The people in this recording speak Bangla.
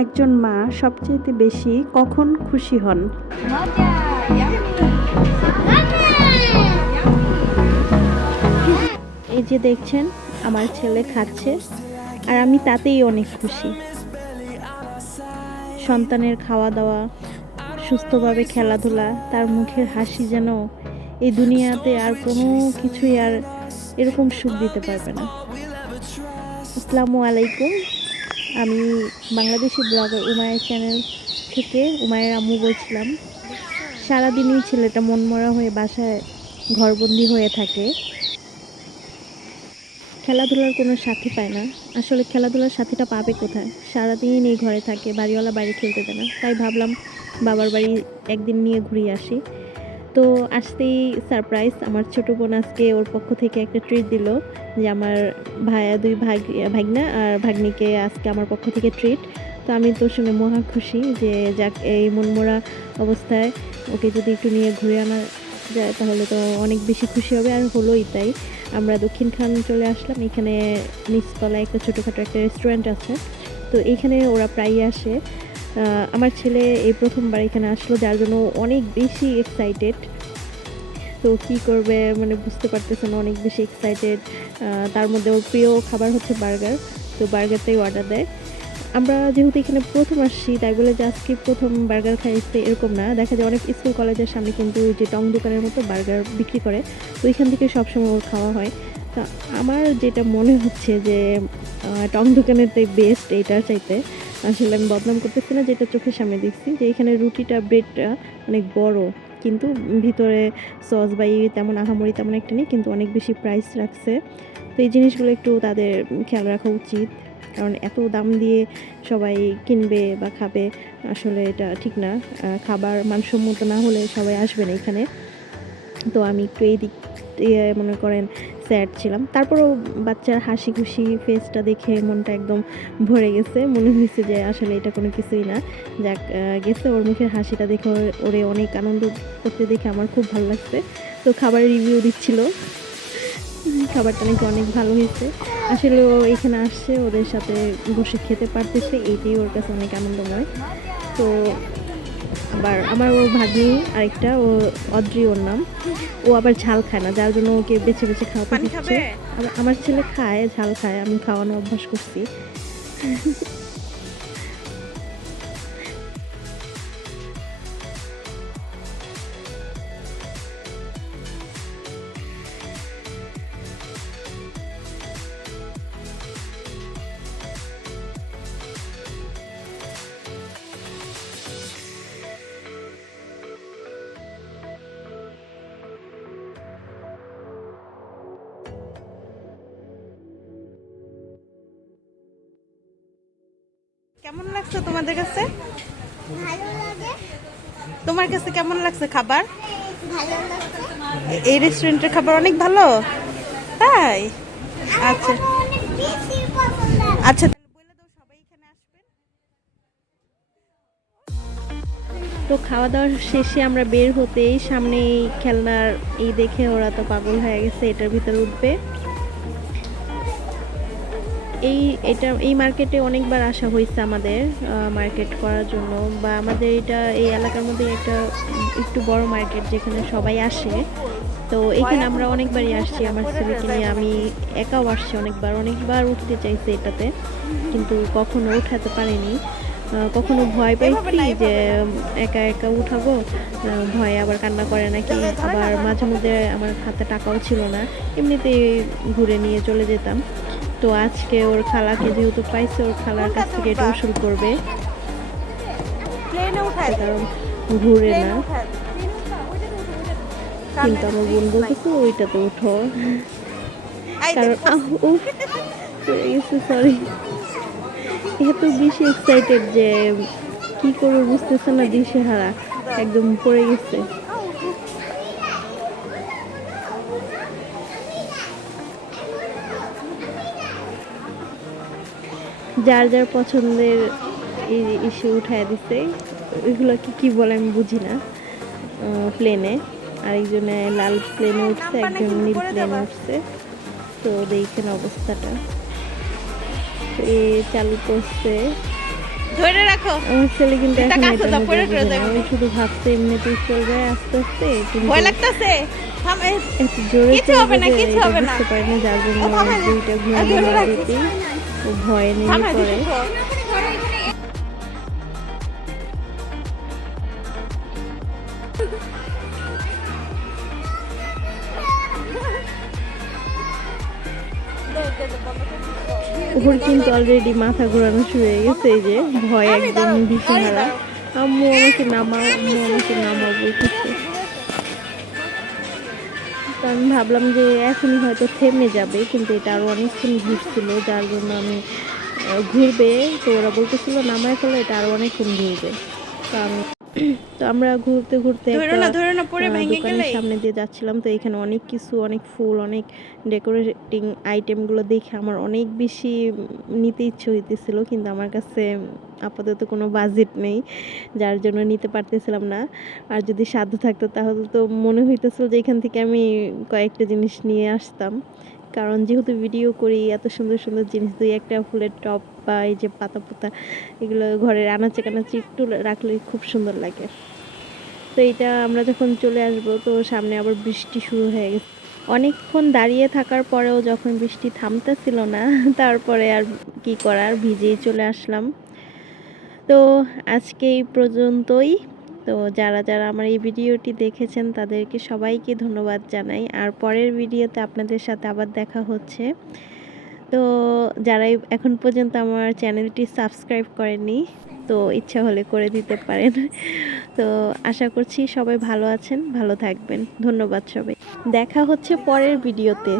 একজন মা সবচেয়ে বেশি কখন খুশি হন? এই যে দেখছেন, আমার ছেলে খাচ্ছে, আর আমি তাতেই অনেক খুশি। সন্তানের খাওয়া দাওয়া সুস্থভাবে খেলাধুলা, তার মুখের হাসি যেন এই দুনিয়াতে আর কোনো কিছুই আর এরকম সুখ দিতে পারবে না। আসসালামু আলাইকুম। আমি বাংলাদেশি ব্লগার উমায়ের চ্যানেল থেকে উমায়ের আম্মু বলছিলাম, সারাদিনই ছেলেটা মনমরা হয়ে বাসায় ঘরবন্দি হয়ে থাকে। খেলাধুলার কোনো সাথী পায় না। আসলে খেলাধুলার সাথীটা পাবে কোথায়? সারাদিন এই ঘরে থাকে, বাড়িওয়ালা বাড়ি খেলতে দেয় না। তাই ভাবলাম বাবার বাড়ি একদিন নিয়ে ঘুরিয়ে আসি। তো আসতেই সারপ্রাইজ আমার ছোট বোন আজকে ওর পক্ষ থেকে একটা ট্রিট দিল যে আমার ভাইয়া দুই ভাগ, ভাগনা আর ভাগ্নিকে আজকে আমার পক্ষ থেকে ট্রিট তো আমি তো শুনে মহা খুশি যে যাক এই মনমরা অবস্থায় ওকে যদি একটু নিয়ে ঘুরে আনা যায় তাহলে তো অনেক বেশি খুশি হবে আর হলোই তাই। আমরা দক্ষিণ খান চলে আসলাম, এখানে নিচতলায় একটা ছোটোখাটো একটা রেস্টুরেন্ট আছে। তো এইখানে ওরা প্রায়ই আসে। আমার ছেলে এই প্রথমবার এখানে আসলো, যার জন্য অনেক বেশি এক্সাইটেড তো কি করবে মানে বুঝতে পারতেছে না, অনেক বেশি এক্সাইটেড তার মধ্যে ওর প্রিয় খাবার হচ্ছে বার্গার, তো বার্গারটাই অর্ডার দেয়। আমরা যেহেতু এখানে প্রথম আসছি, তাই বলে যে আজকে প্রথম বার্গার খাইছে এরকম না। দেখা যায় অনেক স্কুল কলেজের সামনে কিন্তু যে টং দোকানের মতো বার্গার বিক্রি করে, তো এখান থেকে সবসময় ওর খাওয়া হয়। তা আমার যেটা মনে হচ্ছে যে টং দোকানের বেস্ট এইটার চাইতে আসলে আমি বদনাম করতেছি না, যেটা চোখের সামনে দেখছি, যে এখানে রুটিটা ব্রেডটা অনেক বড়, কিন্তু ভিতরে সস বা ই তেমন, আহামরি তেমন একটা নেই, কিন্তু অনেক বেশি প্রাইস রাখছে। তো এই জিনিসগুলো একটু তাদের খেয়াল রাখা উচিত, কারণ এত দাম দিয়ে সবাই কিনবে বা খাবে, আসলে এটা ঠিক না। খাবার মানসম্মত না হলে সবাই আসবে না এখানে। তো আমি একটু এই দিক মনে করেন স্যাড ছিলাম। তারপরেও বাচ্চার হাসি খুশি ফেসটা দেখে মনটা একদম ভরে গেছে। মনে হয়েছে যে আসলে এটা কোনো কিছুই না। যাক গেছে ওর মুখের হাসিটা দেখে ওরে অনেক আনন্দ করতে দেখে আমার খুব ভালো লাগছে। তো খাবারের রিভিউ দিচ্ছিল। খাবারটা নাকি অনেক ভালো হয়েছে। আসলে ও এখানে আসছে, ওদের সাথে বসে খেতে পারতেছে। এইটাই ওর কাছে অনেক আনন্দময়। তো আবার আমার ও ভাগ্নি আরেকটা ও অদ্রি ওর নাম। ও আবার ঝাল খায় না যার জন্য ওকে বেছে বেছে খাওয়াতে আবার আমার ছেলে খায় ঝাল খায় আমি খাওয়ানো অভ্যাস করছি। কেমন লাগছে তোমাদের কাছে? তোমার কাছে কেমন লাগছে খাবার? এই রেস্টুরেন্টের খাবার অনেক ভালো? তাই? আচ্ছা। আচ্ছা তো খাওয়া দাওয়া শেষে আমরা বের হতেই সামনে খেলনার এই দেখে ওরা তো পাগল হয়ে গেছে, এটার ভিতরে উঠবে। এই এটা এই মার্কেটে অনেকবার আসা হয়েছে আমাদের মার্কেট করার জন্য বা আমাদের এটা এই এলাকার মধ্যে একটা একটু বড় মার্কেট যেখানে সবাই আসে। তো এখানে আমরা অনেকবারই আসছি আমার ছেলেকে নিয়ে। আমি একাও আসছি অনেকবার অনেকবার উঠতে চাইছি এটাতে কিন্তু কখনো উঠাতে পারিনি। কখনো ভয় পাইছি যে একা একা উঠাবো ভয়ে আবার কান্না করে নাকি আবার মাঝে মধ্যে আমার হাতে টাকাও ছিল না এমনিতেই ঘুরে নিয়ে চলে যেতাম। তো আজকে ওর খালাকে যেহেতু পাইছে ওর খালার কাছ থেকে এটা উসুল করবে। কারণ ঘুরে না। কিন্তু আমার বোন বলতেছে ওইটাতে উঠো। কারণ সরি এত বেশি এক্সাইটেড যে কি করব বুঝতেছে না দিশে হারা একদম পড়ে গেছে। যার যার পছন্দের ইস্যু ইসে উঠায় দিছে। ওইগুলো কি কি বলে আমি বুঝি না প্লেনে আরেকজনে লাল প্লেনে উঠছে একজন নীল প্লেনে উঠছে। তো দেখেন অবস্থাটা। এ চালু করছে। ধরে রাখো। আমার ছেলে কিন্তু এখন এটা বুঝে। ও শুধু ভাবছে এমনিতেই চলবে আস্তে আস্তে ভয় লাগতেছে। জোরে কিছু হবে না, কিছু হবে না। বুঝতে পারে না যার জন্য। দুইটা ঘুরে ভয়ে নেমে পড়ে দিছো ওর কিন্তু অলরেডি মাথা ঘোরানো শুরু হয়ে গেছে এই যে ভয় একদম দাঁড়াও। আম্মু আমাকে নামাও আম্মু আমাকে নামাও বলতেছে তো আমি ভাবলাম যে এখনই হয়তো থেমে যাবে, কিন্তু এটা আরও অনেকক্ষণ ঘুরছিল, যার জন্য আমি ঘুরবে। তো ওরা বলতেছিল, নামায় ফেলো, এটা আরও অনেকক্ষণ ঘুরবে। তো আমি তো আমরা ঘুরতে ঘুরতে দোকানের সামনে দিয়ে যাচ্ছিলাম। তো এখানে অনেক কিছু অনেক ফুল অনেক ডেকোরেটিং আইটেমগুলো দেখে আমার অনেক বেশি নিতে ইচ্ছে হইতেছিল। কিন্তু আমার কাছে আপাতত কোনো বাজেট নেই যার জন্য নিতে পারতেছিলাম না। আর যদি সাধ্য থাকতো তাহলে তো মনে হইতেছিল যে এখান থেকে আমি কয়েকটা জিনিস নিয়ে আসতাম। কারণ যেহেতু ভিডিও করি, এত সুন্দর সুন্দর জিনিস দুই একটা ফুলের টপ বা এই যে পাতা পোতা, এগুলো ঘরের আনাচে কানাচে একটু রাখলে খুব সুন্দর লাগে। তো এটা আমরা যখন চলে আসব, তো সামনে আবার বৃষ্টি শুরু হয়ে গেছে। অনেকক্ষণ দাঁড়িয়ে থাকার পরেও যখন বৃষ্টি থামতেছিল না, তারপরে আর কি করার, ভিজেই চলে আসলাম। তো আজকে এই পর্যন্তই। তো যারা যারা আমার এই ভিডিওটি দেখেছেন তাদেরকে সবাইকে ধন্যবাদ জানাই। আর পরের ভিডিওতে আপনাদের সাথে আবার দেখা হচ্ছে। তো যারা এখন পর্যন্ত আমার চ্যানেলটি সাবস্ক্রাইব করেননি, তো ইচ্ছা হলে করে দিতে পারেন। তো আশা করছি সবাই ভালো আছেন, ভালো থাকবেন। ধন্যবাদ সবাই। দেখা হচ্ছে পরের ভিডিওতে।